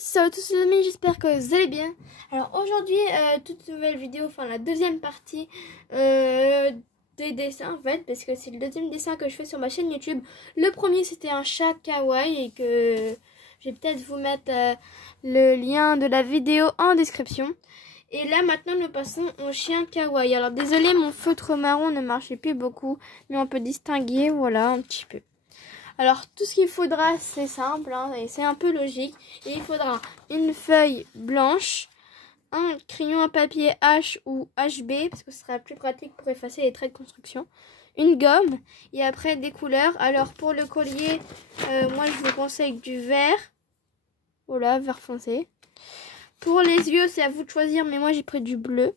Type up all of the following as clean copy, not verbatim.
Salut à tous les amis, j'espère que vous allez bien. Alors aujourd'hui, toute nouvelle vidéo, enfin la deuxième partie des dessins en fait, parce que c'est le deuxième dessin que je fais sur ma chaîne YouTube. Le premier c'était un chat kawaii et que je vais peut-être vous mettre le lien de la vidéo en description. Et là maintenant nous passons au chien kawaii. Alors désolé, mon feutre marron ne marchait plus beaucoup, mais on peut distinguer, voilà, un petit peu. Alors tout ce qu'il faudra, c'est simple hein, et c'est un peu logique. Et il faudra une feuille blanche, un crayon à papier H ou HB parce que ce sera plus pratique pour effacer les traits de construction, une gomme et après des couleurs. Alors pour le collier, moi je vous conseille du vert, voilà, vert foncé. Pour les yeux, c'est à vous de choisir, mais moi j'ai pris du bleu.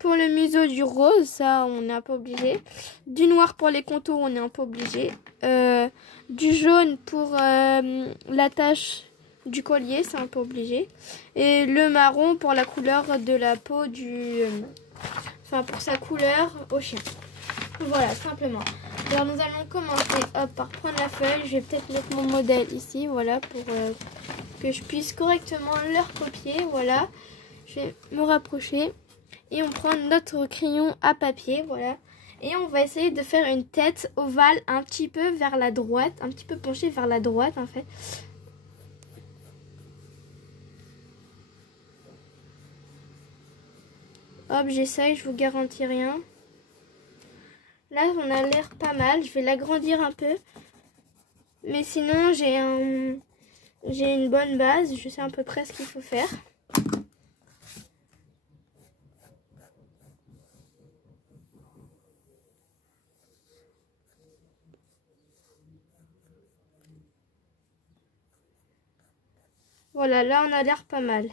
Pour le museau, du rose, ça on n'est un peu obligé. Du noir pour les contours, on est un peu obligé. Du jaune pour l'attache du collier, c'est un peu obligé. Et le marron pour la couleur de la peau du... enfin pour sa couleur au chien. Voilà, simplement. Alors nous allons commencer par prendre la feuille. Je vais peut-être mettre mon modèle ici, voilà, pour que je puisse correctement le recopier. Voilà, je vais me rapprocher. Et on prend notre crayon à papier, voilà. Et on va essayer de faire une tête ovale un petit peu vers la droite. Un petit peu penchée vers la droite, en fait. Hop, j'essaye, je vous garantis rien. Là, on a l'air pas mal. Je vais l'agrandir un peu. Mais sinon, j'ai une bonne base. Je sais à peu près ce qu'il faut faire. Voilà, là on a l'air pas mal.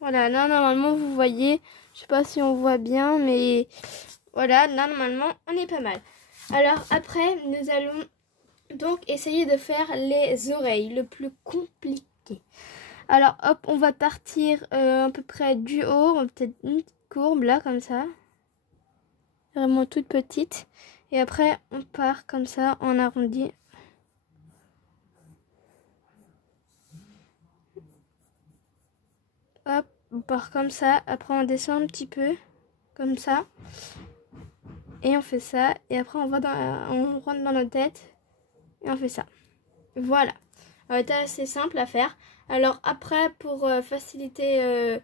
Voilà, là normalement vous voyez, je sais pas si on voit bien, mais voilà, là normalement on est pas mal. Alors après, nous allons donc essayer de faire les oreilles, le plus compliqué. Alors hop, on va partir à peu près du haut, peut-être une courbe là comme ça. Vraiment toute petite. Et après on part comme ça en arrondi. Hop, on part comme ça. Après, on descend un petit peu. Comme ça. Et on fait ça. Et après, on rentre dans notre tête. Et on fait ça. Voilà. C'est assez simple à faire. Alors après, pour faciliter...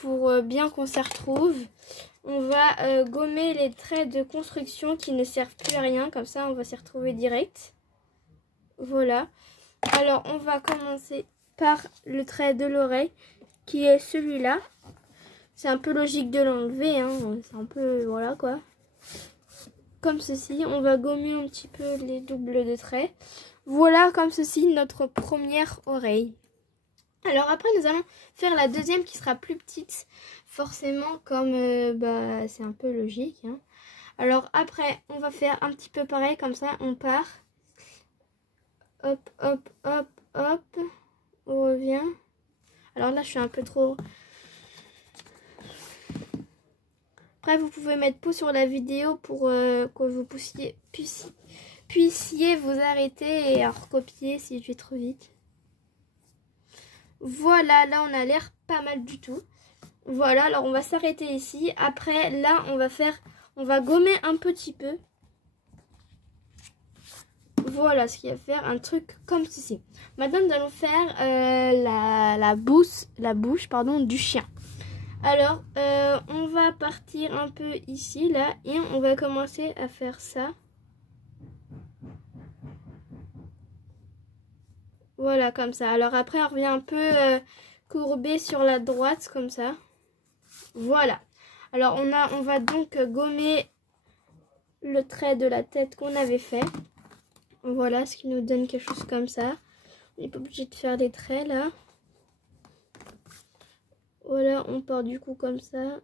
pour bien qu'on s'y retrouve, on va gommer les traits de construction qui ne servent plus à rien. Comme ça, on va s'y retrouver direct. Voilà. Alors, on va commencer par le trait de l'oreille, qui est celui-là. C'est un peu logique de l'enlever, hein. C'est un peu, voilà quoi. Comme ceci, on va gommer un petit peu les doubles de traits. Voilà, comme ceci, notre première oreille. Alors après, nous allons faire la deuxième qui sera plus petite. Forcément, comme, c'est un peu logique, hein. Alors après, on va faire un petit peu pareil, comme ça, on part. Hop, hop, hop, hop. On revient. Alors là, je suis un peu trop... Après, vous pouvez mettre pouce sur la vidéo pour que vous puissiez vous arrêter et recopier si je vais trop vite. Voilà, là, on a l'air pas mal du tout. Voilà, alors on va s'arrêter ici. Après, là, on va gommer un petit peu. Voilà ce qu'il y a à faire, un truc comme ceci. Maintenant, nous allons faire la bouche du chien. Alors, on va partir un peu ici, là, et on va commencer à faire ça. Voilà, comme ça. Alors après, on revient un peu courbé sur la droite, comme ça. Voilà. Alors, on va donc gommer le trait de la tête qu'on avait fait. Voilà, ce qui nous donne quelque chose comme ça. On n'est pas obligé de faire des traits, là. Voilà, on part du coup comme ça.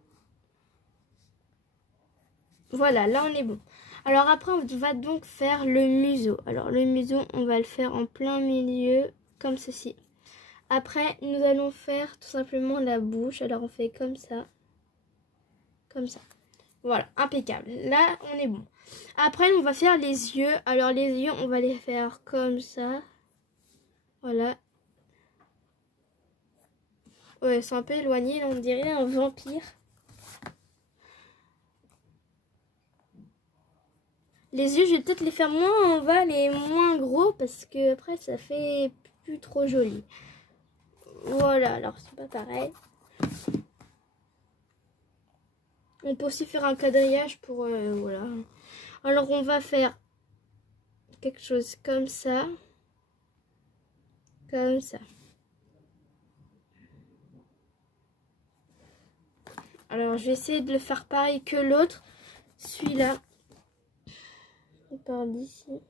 Voilà, là on est bon. Alors après, on va donc faire le museau. Alors le museau, on va le faire en plein milieu, comme ceci. Après, nous allons faire tout simplement la bouche. Alors on fait comme ça. Comme ça. Voilà, impeccable. Là, on est bon. Après, on va faire les yeux. Alors, les yeux, on va les faire comme ça. Voilà. Ouais, ils sont un peu éloignés, là, on dirait un vampire. Les yeux, je vais peut-être les faire moins en ovale et moins gros parce que après, ça fait plus trop joli. Voilà, alors c'est pas pareil. On peut aussi faire un quadrillage pour... voilà. Alors, on va faire quelque chose comme ça. Comme ça. Alors, je vais essayer de le faire pareil que l'autre. Celui-là. On part d'ici.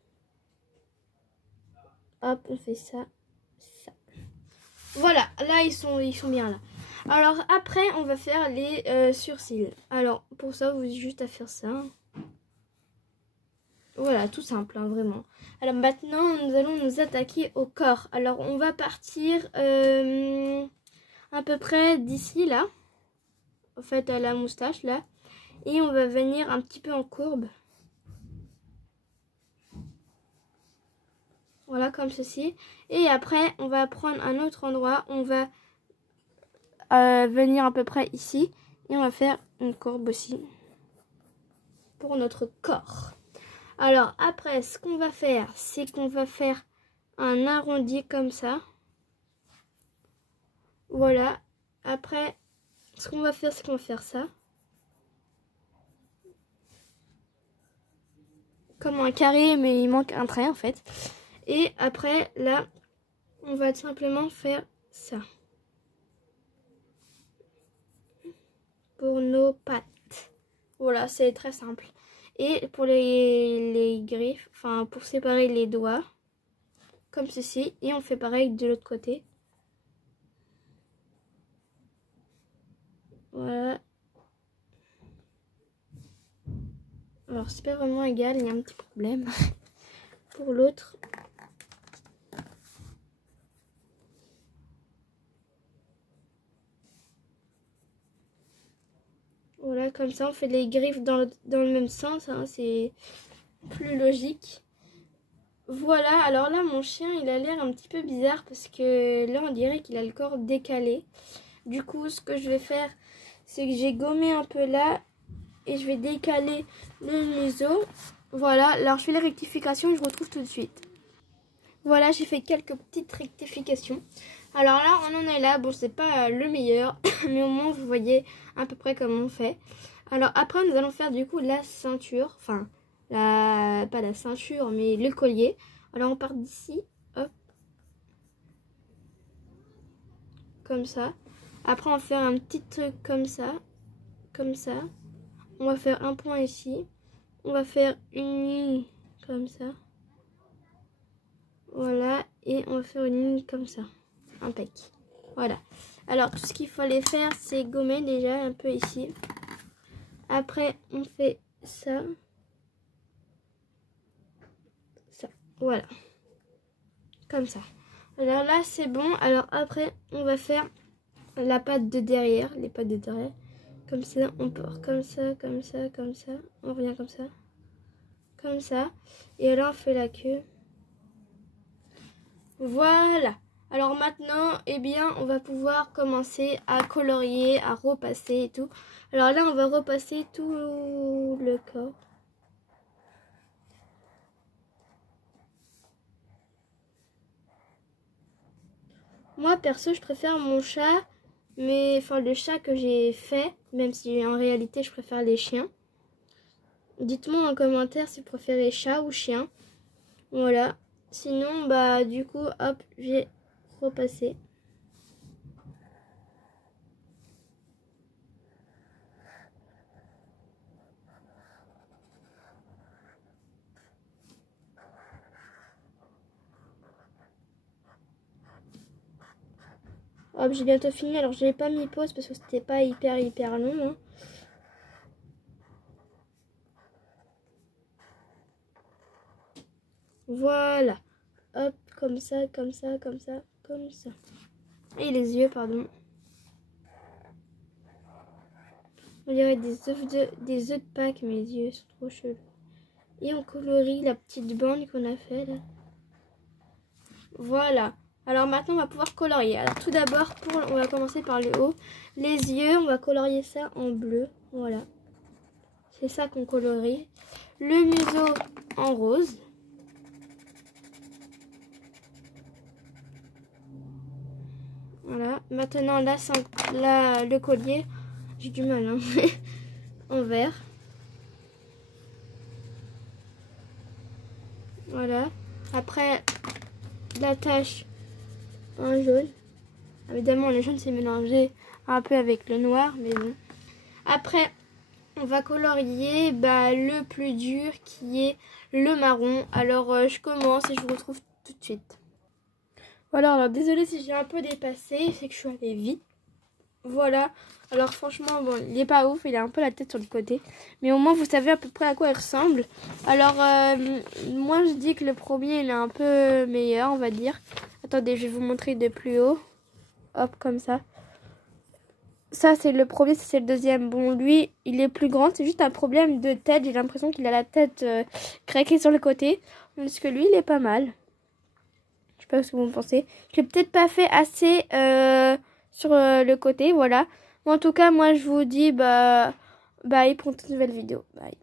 Hop, on fait ça. Ça. Voilà, là, ils sont bien là. Alors, après, on va faire les sourcils. Alors, pour ça, vous avez juste à faire ça. Voilà, tout simple, hein, vraiment. Alors, maintenant, nous allons nous attaquer au corps. Alors, on va partir à peu près d'ici, là. En fait, à la moustache, là. Et on va venir un petit peu en courbe. Voilà, comme ceci. Et après, on va prendre un autre endroit. On va venir à peu près ici. Et on va faire une courbe aussi. Pour notre corps. Alors, après, ce qu'on va faire, c'est qu'on va faire un arrondi comme ça. Voilà. Après, ce qu'on va faire, c'est qu'on va faire ça. Comme un carré, mais il manque un trait, en fait. Et après, là, on va tout simplement faire ça. Pour nos pattes. Voilà, c'est très simple. Et pour les griffes, enfin pour séparer les doigts, comme ceci. Et on fait pareil de l'autre côté. Voilà. Alors c'est pas vraiment égal, il y a un petit problème. Pour l'autre. Voilà, comme ça on fait les griffes dans le même sens, hein, c'est plus logique. Voilà, alors là mon chien il a l'air un petit peu bizarre parce que là on dirait qu'il a le corps décalé. Du coup ce que je vais faire c'est que j'ai gommé un peu là et je vais décaler le museau. Voilà, alors je fais les rectifications et je retrouve tout de suite. Voilà, j'ai fait quelques petites rectifications. Alors là on en est là, bon c'est pas le meilleur mais au moins vous voyez à peu près comment on fait. Alors après nous allons faire du coup la ceinture, enfin pas la ceinture mais le collier. Alors on part d'ici, hop, comme ça. Après on va faire un petit truc comme ça, comme ça. On va faire un point ici. On va faire une ligne comme ça. Voilà, et on va faire une ligne comme ça. Impec. Voilà. Alors tout ce qu'il fallait faire c'est gommer déjà un peu ici. Après on fait ça. Ça. Voilà. Comme ça. Alors là c'est bon. Alors après on va faire la patte de derrière. Les pattes de derrière. Comme ça. On part comme ça, comme ça, comme ça. On revient comme ça. Comme ça. Et alors on fait la queue. Voilà. Alors maintenant, eh bien, on va pouvoir commencer à colorier, à repasser et tout. Alors là, on va repasser tout le corps. Moi, perso, je préfère mon chat, mais enfin le chat que j'ai fait, même si en réalité, je préfère les chiens. Dites-moi en commentaire si vous préférez chat ou chien. Voilà. Sinon, bah du coup, hop, j'ai repassé. Hop, j'ai bientôt fini. Alors, je n'ai pas mis pause parce que c'était pas hyper long. Hein. Voilà. Hop, comme ça, comme ça, comme ça, comme ça. Et les yeux, pardon. On dirait des œufs de Pâques, mes yeux sont trop chelous. Et on colorie la petite bande qu'on a fait là. Voilà. Alors maintenant on va pouvoir colorier. Alors tout d'abord, on va commencer par le haut. Les yeux, on va colorier ça en bleu. Voilà. C'est ça qu'on colorie. Le museau en rose. Voilà. Maintenant là, le collier, j'ai du mal, hein. En vert. Voilà. Après, la tache en jaune. Évidemment, le jaune s'est mélangé un peu avec le noir, mais bon. Après, on va colorier le plus dur qui est le marron. Alors, je commence et je vous retrouve tout de suite. Voilà, alors désolé si j'ai un peu dépassé, c'est que je suis allée vite. Voilà, alors franchement, bon, il est pas ouf, il a un peu la tête sur le côté. Mais au moins, vous savez à peu près à quoi il ressemble. Alors, moi, je dis que le premier, il est un peu meilleur, on va dire. Attendez, je vais vous montrer de plus haut. Hop, comme ça. Ça, c'est le premier, ça, c'est le deuxième. Bon, lui, il est plus grand, c'est juste un problème de tête. J'ai l'impression qu'il a la tête craquée sur le côté. Parce que lui, il est pas mal. Je sais pas ce que vous en pensez. Je l'ai peut-être pas fait assez sur le côté, voilà. Bon, en tout cas, moi, je vous dis, bye pour une nouvelle vidéo. Bye.